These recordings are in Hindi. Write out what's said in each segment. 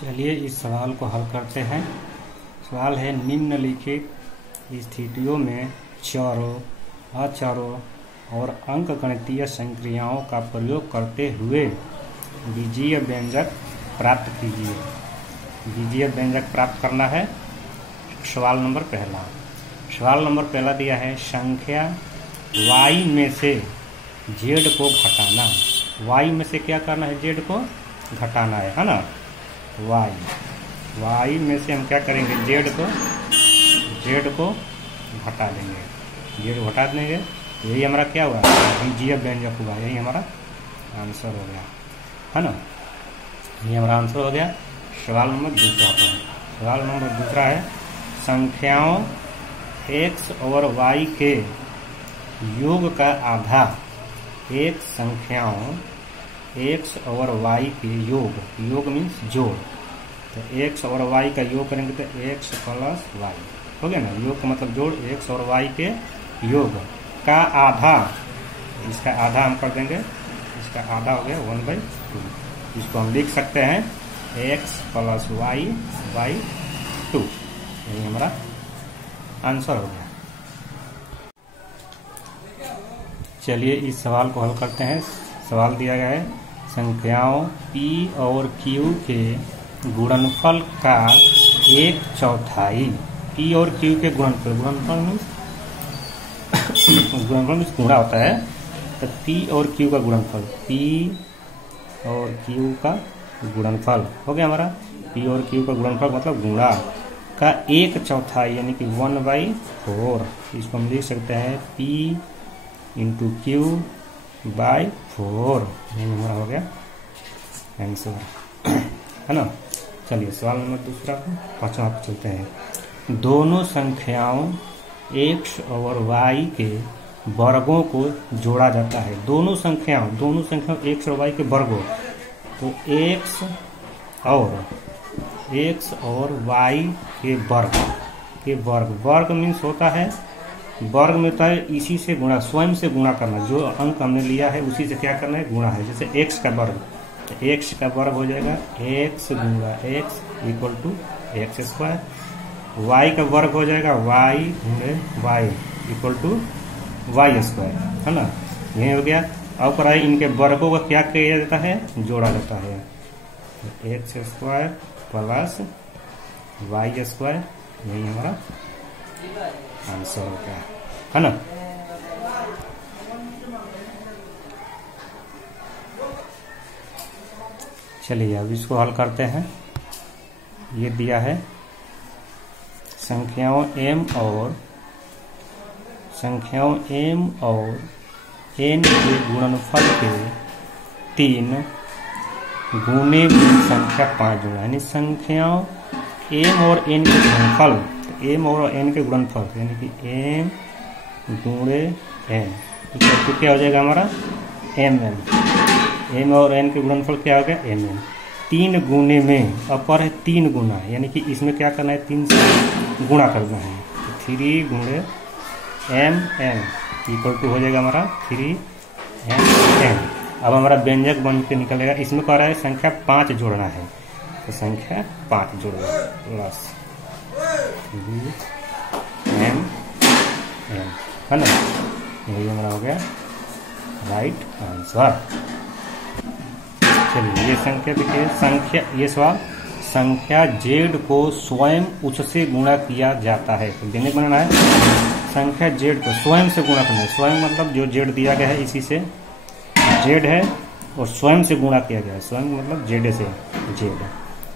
चलिए इस सवाल को हल करते हैं। सवाल है निम्नलिखित स्थितियों में चरों, अचरों और अंकगणितीय संक्रियाओं का प्रयोग करते हुए बीजीय व्यंजक प्राप्त कीजिए। बीजीय व्यंजक प्राप्त करना है। सवाल नंबर पहला दिया है संख्या y में से z को घटाना। y में से क्या करना है? z को घटाना है ना। y में से हम क्या करेंगे? z को घटा देंगे। z घटा देंगे, यही हमारा क्या हुआ? बीजीय व्यंजक हुआ। यही हमारा आंसर हो गया, है ना। ये हमारा आंसर हो गया। सवाल नंबर दूसरा है संख्याओं x और y के योग का आधा। एक संख्याओं x और y के योग मीन्स जोड़। तो x और y का योग करेंगे तो x प्लस y हो गया ना। योग का मतलब जोड़। x और y के योग का आधा, इसका आधा हम कर देंगे। इसका आधा हो गया 1/2। इसको हम लिख सकते हैं x प्लस y बाई 2। यही हमारा आंसर हो गया। चलिए इस सवाल को हल करते हैं। सवाल दिया गया है संख्याओं p और q के गुणनफल का 1/4। p और q के गुणनफल मीन्स गुणा होता है। तो p और q का गुणनफल, p और q का गुणनफल हो गया हमारा। p और q का गुणनफल मतलब गुणा का 1/4 यानी कि 1/4। इसको हम लिख सकते हैं p इंटू q बाई 4। यही हमारा हो गया आंसर, है ना। चलिए सवाल नंबर पांचवा पे चलते हैं। दोनों संख्याओं x और y के वर्गों को जोड़ा जाता है। दोनों संख्याओं x और y के वर्गों। तो x और y के वर्ग मीन्स होता है, वर्ग में होता है इसी से गुणा, स्वयं से गुणा करना। जो अंक हमने लिया है उसी से क्या करना है? गुणा है। जैसे x का वर्ग, तो x का वर्ग हो जाएगा x गुणा x equal to x square. y का वर्ग हो जाएगा y गुणे y equal to y square, है ना। यही हो गया। अब पर इनके वर्गों का क्या किया जाता है? जोड़ा जाता है। x square plus y square, यही हमारा आंसर हो गया, है ना। चलिए अब इसको हल करते हैं। ये दिया है संख्याओं m और n के गुणनफल के 3 गुने संख्या 5 जोड़ा। यानी संख्याओं m और n के गुणनफल, m और n के गुणनफल यानी कि m गुणे n तो क्या हो जाएगा हमारा? m और n के गुणनफल क्या हो गया? mm। 3 गुने में अपर है 3 गुना, यानी कि इसमें क्या करना है? 3 से गुणा करना है। तो 3 गुणे mm इक्वल टू हो जाएगा हमारा 3mm। अब हमारा व्यंजक बन के निकलेगा। इसमें कह रहा है संख्या 5 जोड़ना है। तो संख्या 5 जोड़ना प्लस m, है ना। यही हमारा हो गया राइट आंसर। चलिए ये संख्या देखिए, ये सवाल संख्या z को स्वयं उससे गुणा किया जाता है। तो व्यंजक बनाना है संख्या z को स्वयं से गुणा करना है। स्वयं मतलब जो z दिया गया है इसी से z है और स्वयं से गुणा किया गया है। स्वयं मतलब z से z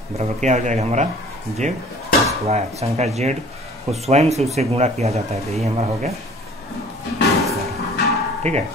बराबर क्या हो जाएगा हमारा? z square. संख्या z को स्वयं से उससे गुणा किया जाता है। तो ये हमारा हो गया, ठीक है।